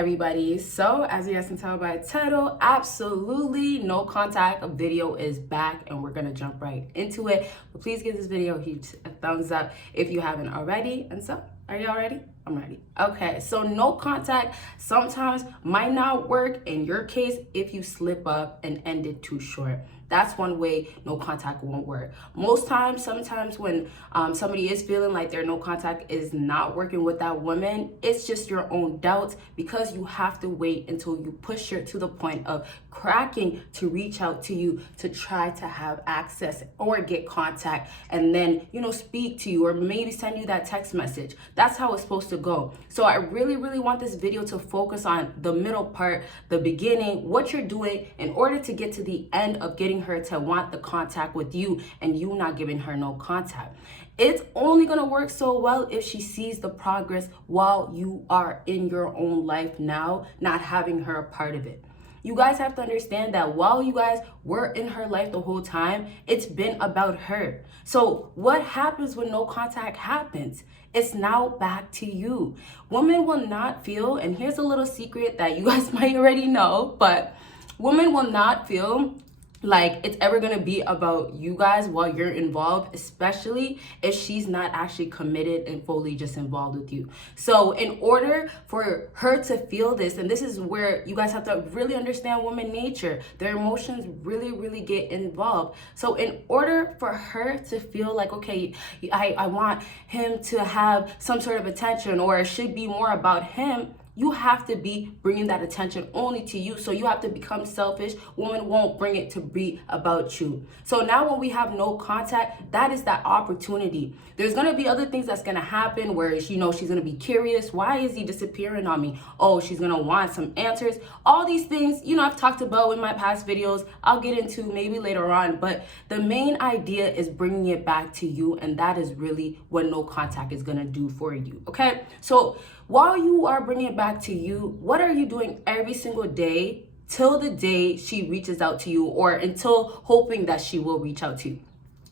everybody? So as you guys can tell by the title, absolutely no contact video is back, and we're gonna jump right into it. But please give this video a huge thumbs up if you haven't already. And so, are y'all ready? I'm ready. Okay, so no contact sometimes might not work in your case if you slip up and end it too short. That's one way no contact won't work. Most times, sometimes when somebody is feeling like their no contact is not working with that woman, it's just your own doubts, because you have to wait until you push her to the point of cracking to reach out to you to try to have access or get contact, and then, speak to you or maybe send you that text message. That's how it's supposed to go. So I really want this video to focus on the middle part, the beginning, what you're doing in order to get to the end of getting her to want the contact with you and you not giving her no contact. It's only going to work so well if she sees the progress while you are in your own life now, not having her a part of it. You guys have to understand that while you guys were in her life the whole time, it's been about her. So what happens when no contact happens? It's now back to you. Women will not feel, and here's a little secret that you guys might already know, but women will not feel like it's ever gonna be about you guys while you're involved, especially if she's not actually committed and fully just involved with you. So in order for her to feel this, and this is where you guys have to really understand woman nature, their emotions really get involved. So in order for her to feel like, okay, I want him to have some sort of attention, or it should be more about him, you have to be bringing that attention only to you. So you have to become selfish. Women won't bring it to be about you. So now when we have no contact, that is that opportunity. There's going to be other things that's going to happen where, she's going to be curious. Why is he disappearing on me? Oh, she's going to want some answers. All these things, I've talked about in my past videos. I'll get into maybe later on. But the main idea is bringing it back to you. And that is really what no contact is going to do for you. Okay. So while you are bringing it back to you, what are you doing every single day till the day she reaches out to you, or until hoping that she will reach out to you?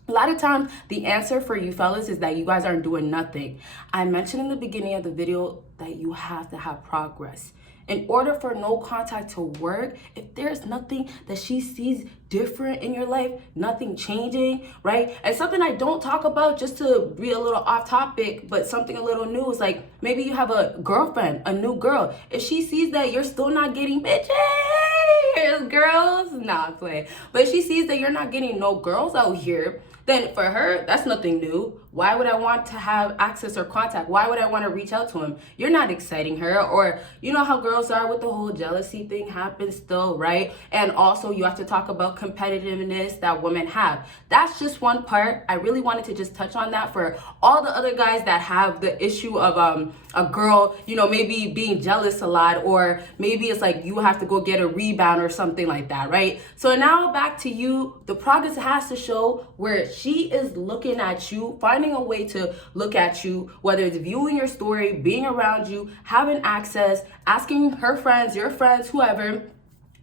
A lot of times, the answer for you fellas is that you guys aren't doing nothing. I mentioned in the beginning of the video that you have to have progress. In order for no contact to work, if there's nothing that she sees different in your life, nothing changing, right? And something I don't talk about, just to be a little off topic, but something a little new, is like maybe you have a girlfriend, a new girl. If she sees that you're still not getting bitches, girls, nah, play. But if she sees that you're not getting no girls out here, then for her, that's nothing new. Why would I want to have access or contact? Why would I want to reach out to him? You're not exciting her. Or you know how girls are with the whole jealousy thing happens still, right? And also you have to talk about competitiveness that women have. That's just one part. I really wanted to just touch on that for all the other guys that have the issue of a girl, maybe being jealous a lot, or maybe it's like you have to go get a rebound or something like that, right? So now back to you. The progress has to show where she is looking at you, finding a way to look at you, whether it's viewing your story, being around you, having access, asking her friends, your friends, whoever.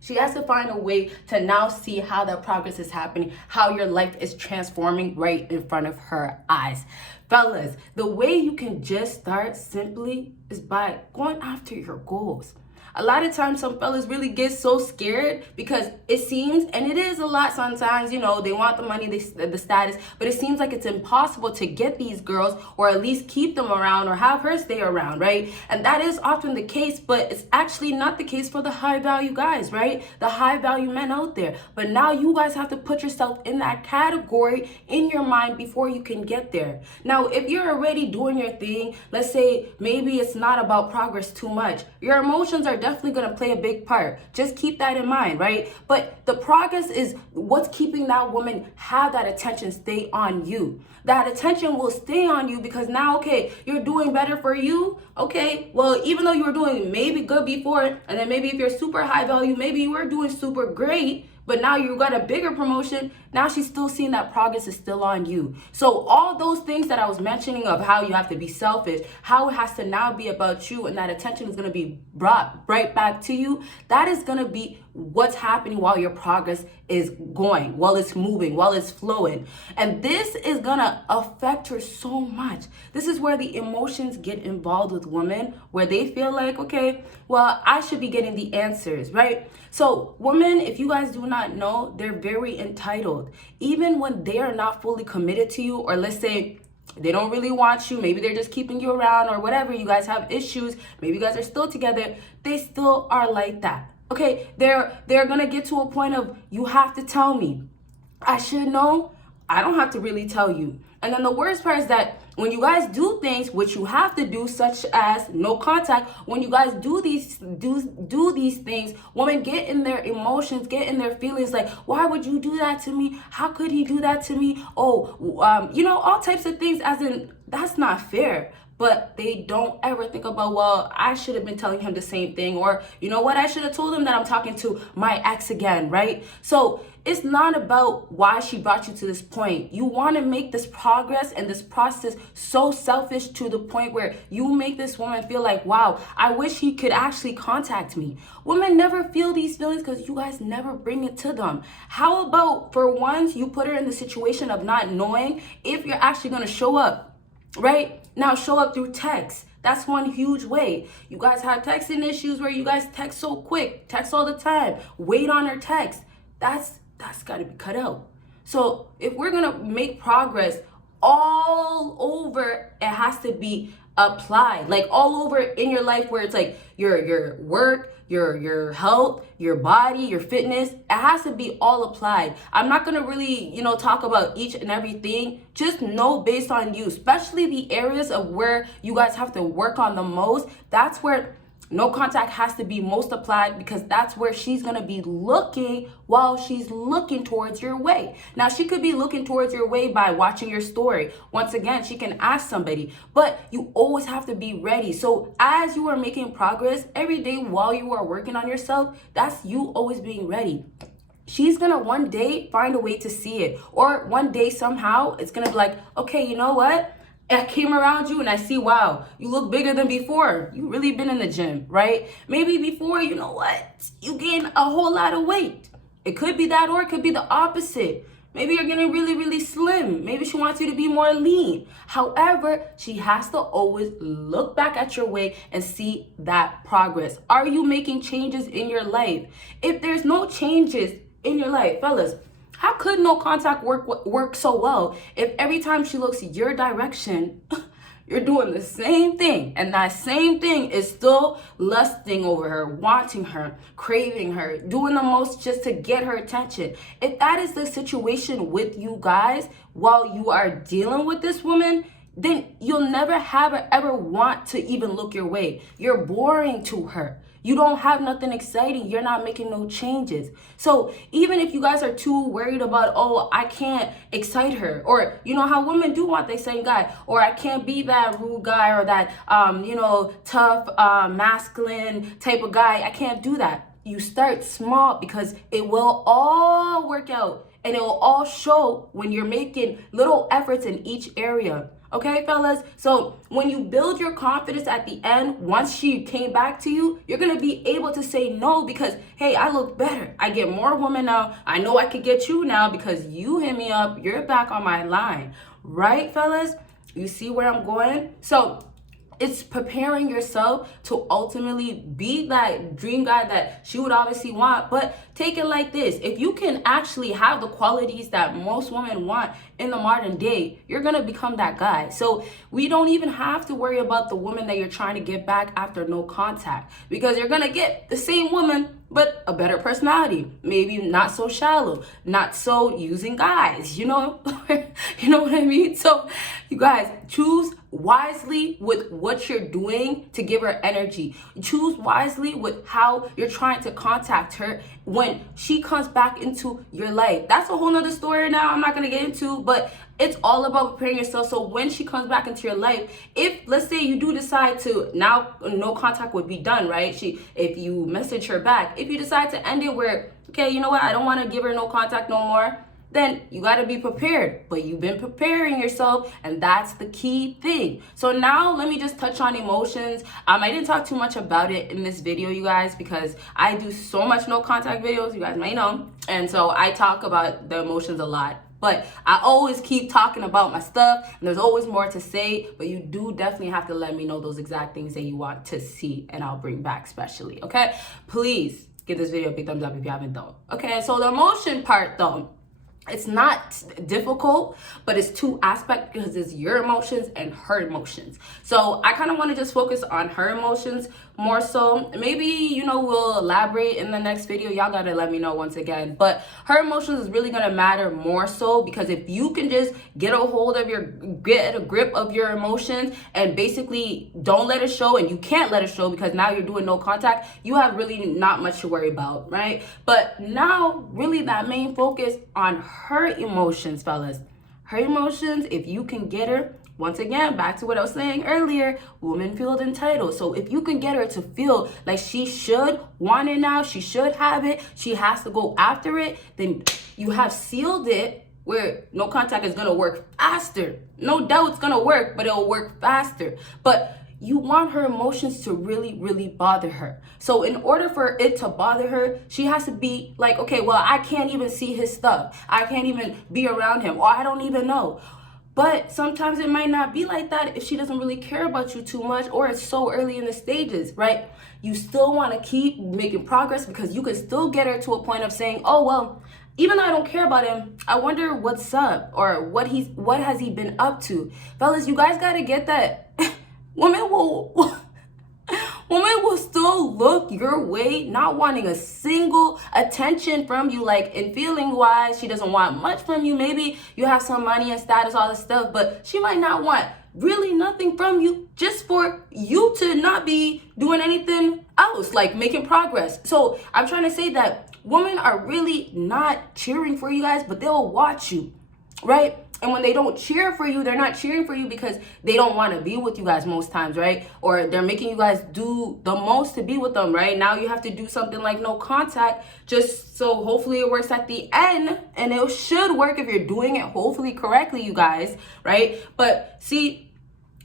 She has to find a way to now see how that progress is happening, how your life is transforming right in front of her eyes. Fellas, the way you can just start simply is by going after your goals. A lot of times some fellas really get so scared because it seems, and it is a lot sometimes, they want the money, the status, but it seems like it's impossible to get these girls, or at least keep them around, or have her stay around, right? And that is often the case, but it's actually not the case for the high value guys, right? The high value men out there. But now you guys have to put yourself in that category in your mind before you can get there. Now, if you're already doing your thing, let's say maybe it's not about progress too much, your emotions are definitely going to play a big part. Just keep that in mind, right? But the progress is what's keeping that woman have that attention stay on you. That attention will stay on you because now, okay, you're doing better for you. Okay, well, even though you were doing maybe good before, and then maybe if you're super high value, maybe you were doing super great, But now you got a bigger promotion. Now she's still seeing that progress is still on you. So all those things that I was mentioning of how you have to be selfish, how it has to now be about you, and that attention is going to be brought right back to you, that is going to be what's happening while your progress is going, while it's moving, while it's flowing. And this is going to affect her so much. This is where the emotions get involved with women, where they feel like, okay, well, I should be getting the answers, right? So women, if you guys do not know, they're very entitled. Even when they are not fully committed to you, or let's say they don't really want you, maybe they're just keeping you around or whatever, you guys have issues, maybe you guys are still together, they still are like that. Okay, they're gonna get to a point of, you have to tell me. I should know. I don't have to really tell you. And then the worst part is that when you guys do things which you have to do, such as no contact, when you guys do these things, women get in their emotions, get in their feelings, like, why would you do that to me? How could he do that to me? Oh, you know, all types of things, as in, that's not fair. But they don't ever think about, well, I should have been telling him the same thing, or you know what, I should have told him that I'm talking to my ex again, right? So it's not about why she brought you to this point. You want to make this progress and this process so selfish to the point where you make this woman feel like, wow, I wish he could actually contact me. Women never feel these feelings because you guys never bring it to them. How about, for once, you put her in the situation of not knowing if you're actually going to show up? Right? Now show up through text. That's one huge way. You guys have texting issues where you guys text so quick, text all the time, wait on her text. That's got to be cut out. So if we're going to make progress all over, it has to be applied, like all over in your life, where it's like your work, your health, your body, your fitness, it has to be all applied. I'm not going to really, talk about each and everything. Just know based on you, especially the areas of where you guys have to work on the most. That's where no contact has to be most applied, because that's where she's going to be looking while she's looking towards your way. Now, she could be looking towards your way by watching your story. Once again, she can ask somebody, but you always have to be ready. So as you are making progress every day while you are working on yourself, that's you always being ready. She's gonna one day find a way to see it, or one day somehow it's gonna be like, okay, you know what? I came around you and I see, wow, you look bigger than before. You really been in the gym, right? Maybe before, you know what? You gain a whole lot of weight. It could be that, or it could be the opposite. Maybe you're getting really, really slim. Maybe she wants you to be more lean. However, she has to always look back at your way and see that progress. Are you making changes in your life? If there's no changes in your life, fellas, how could no contact work so well if every time she looks your direction, you're doing the same thing, and that same thing is still lusting over her, wanting her, craving her, doing the most just to get her attention? If that is the situation with you guys while you are dealing with this woman, then you'll never have her ever want to even look your way. You're boring to her. You don't have nothing exciting. You're not making no changes. So even if you guys are too worried about, oh, I can't excite her, or you know how women do want the exciting guy, or I can't be that rude guy, or that, tough, masculine type of guy. I can't do that. You start small, because it will all work out, and it will all show when you're making little efforts in each area. Okay, fellas? So when you build your confidence at the end, once she came back to you, you're going to be able to say no, because, hey, I look better. I get more women now. I know I could get you now because you hit me up. You're back on my line. Right, fellas? You see where I'm going? So it's preparing yourself to ultimately be that dream guy that she would obviously want. But take it like this. If you can actually have the qualities that most women want in the modern day, you're going to become that guy. So we don't even have to worry about the woman that you're trying to get back after no contact, because you're going to get the same woman, but a better personality. Maybe not so shallow, not so using guys, you know what I mean? So you guys, choose wisely with what you're doing to give her energy. Choose wisely with how you're trying to contact her when she comes back into your life. That's a whole nother story now I'm not going to get into, but it's all about preparing yourself. So when she comes back into your life, if let's say you do decide to, now no contact would be done, right? If you message her back, if you decide to end it where okay, you know what, I don't want to give her no contact no more, then you got to be prepared. But you've been preparing yourself, and that's the key thing. So now let me just touch on emotions. I didn't talk too much about it in this video, you guys, because I do so much no contact videos, you guys may know, and so I talk about the emotions a lot. But I always keep talking about my stuff, and there's always more to say, but you do definitely have to let me know those exact things that you want to see, and I'll bring back specially, okay? Please give this video a big thumbs up if you haven't though. Okay, so the emotion part though, it's not difficult, but it's two aspects because it's your emotions and her emotions. So I kind of want to just focus on her emotions more so. Maybe, you know, we'll elaborate in the next video. Y'all got to let me know once again. But her emotions is really going to matter more so, because if you can just get a grip of your emotions and basically don't let it show, and you can't let it show because now you're doing no contact, you have really not much to worry about, right? But now really that main focus on her emotions, fellas. Her emotions, if you can get her, once again, back to what I was saying earlier, women feel entitled. So if you can get her to feel like she should want it now, she should have it, she has to go after it, then you have sealed it where no contact is going to work faster. No doubt it's going to work, but it'll work faster. But you want her emotions to really, really bother her. So in order for it to bother her, she has to be like, okay, well, I can't even see his stuff. I can't even be around him, or I don't even know. But sometimes it might not be like that if she doesn't really care about you too much, or it's so early in the stages, right? You still want to keep making progress, because you can still get her to a point of saying, oh, well, even though I don't care about him, I wonder what's up, or what has he been up to. Fellas, you guys got to get that. Women will still look your way, not wanting a single attention from you. Like, in feeling wise, she doesn't want much from you. Maybe you have some money and status, all this stuff, but she might not want really nothing from you, just for you to not be doing anything else, like making progress. So I'm trying to say that women are really not cheering for you guys, but they'll watch you, right? And when they don't cheer for you, they're not cheering for you because they don't want to be with you guys most times, right? Or they're making you guys do the most to be with them, right? Now you have to do something like no contact, just so hopefully it works at the end. And it should work if you're doing it hopefully correctly, you guys, right? But see,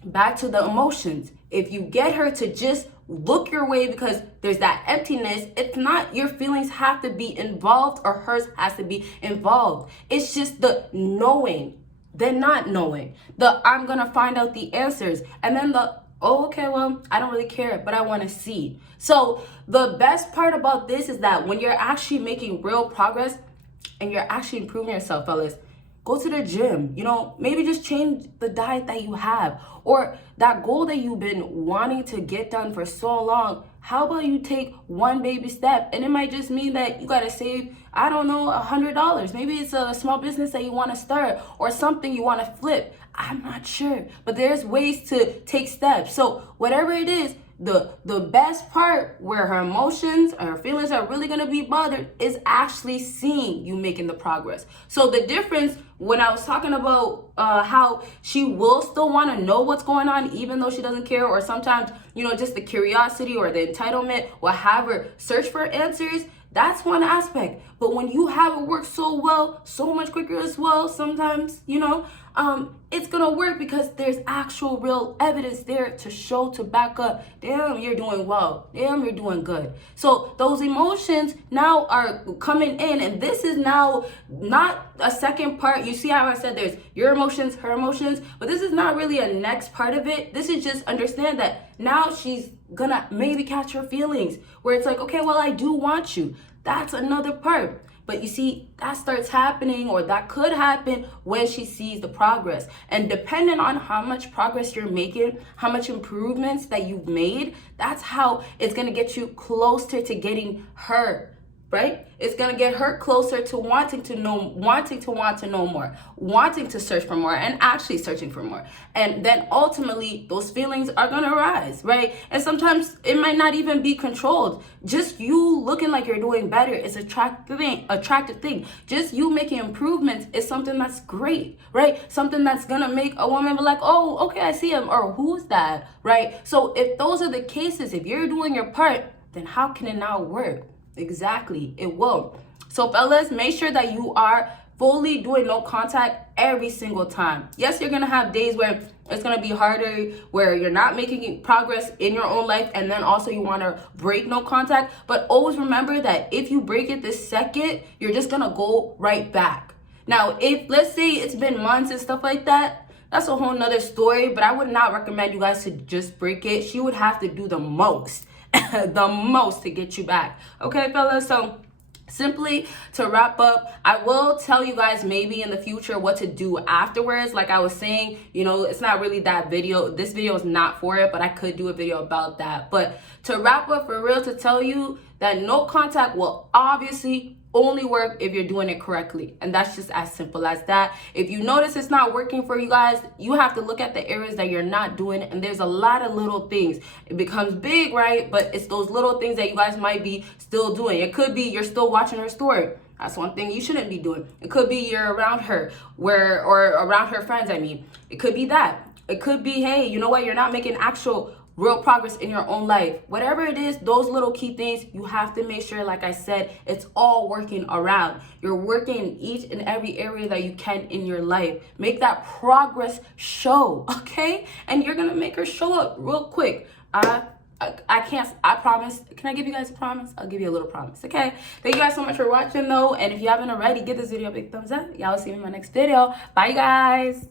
back to the emotions. If you get her to just look your way because there's that emptiness, it's not your feelings have to be involved or hers has to be involved. It's just the knowing, the not knowing, the I'm gonna find out the answers, and then the oh, okay, well, I don't really care, but I want to see. So the best part about this is that when you're actually making real progress and you're actually improving yourself, fellas, go to the gym, you know, maybe just change the diet that you have, or that goal that you've been wanting to get done for so long. How about you take one baby step? And it might just mean that you got to save, I don't know, $100. Maybe it's a small business that you want to start, or something you want to flip. I'm not sure, but there's ways to take steps. So whatever it is, the best part where her emotions or her feelings are really going to be bothered is actually seeing you making the progress. So the difference when I was talking about how she will still want to know what's going on even though she doesn't care, or sometimes, you know, just the curiosity or the entitlement will have her search for answers, that's one aspect. But when you have it work so well, so much quicker as well, sometimes, you know, it's gonna work because there's actual real evidence there to show, to back up, damn, you're doing well, damn, you're doing good. So those emotions now are coming in, and this is now not a second part. You see how I said there's your emotions, her emotions, but this is not really a next part of it. This is just understand that now she's gonna maybe catch her feelings where it's like, okay, well, I do want you. That's another part. But you see, that starts happening, or that could happen when she sees the progress. And depending on how much progress you're making, how much improvements that you've made, that's how it's going to get you closer to getting her, right? It's going to get her closer to wanting to know more, wanting to search for more, and actually searching for more. And then ultimately those feelings are going to rise, right? And sometimes it might not even be controlled. Just you looking like you're doing better is attractive thing. Just you making improvements is something that's great, right? Something that's going to make a woman be like, oh, okay, I see him, or who's that, right? So if those are the cases, if you're doing your part, then how can it now work? Exactly, it will. So fellas, make sure that you are fully doing no contact every single time. Yes, you're gonna have days where it's gonna be harder, where you're not making progress in your own life, and then also you wanna break no contact. But always remember that if you break it this second, you're just gonna go right back. Now, if let's say it's been months and stuff like that, that's a whole nother story, but I would not recommend you guys to just break it. She would have to do the most, the most to get you back. Okay, fellas? So simply to wrap up, I will tell you guys maybe in the future what to do afterwards. Like I was saying, you know, it's not really that video. This video is not for it, but I could do a video about that. But to wrap up for real, to tell you that no contact will obviously only work if you're doing it correctly, and that's just as simple as that. If you notice it's not working for you guys, you have to look at the areas that you're not doing, and there's a lot of little things. It becomes big, right? But it's those little things that you guys might be still doing. It could be you're still watching her story. That's one thing you shouldn't be doing. It could be you're around her, or around her friends, I mean. It could be that. It could be, hey, you know what, you're not making actual real progress in your own life. Whatever it is, those little key things, you have to make sure, like I said, it's all working around. You're working in each and every area that you can in your life. Make that progress show, okay? And you're gonna make her show up real quick. I can't, I promise. Can I give you guys a promise? I'll give you a little promise, okay? Thank you guys so much for watching, though. And if you haven't already, give this video a big thumbs up. Y'all will see me in my next video. Bye, guys.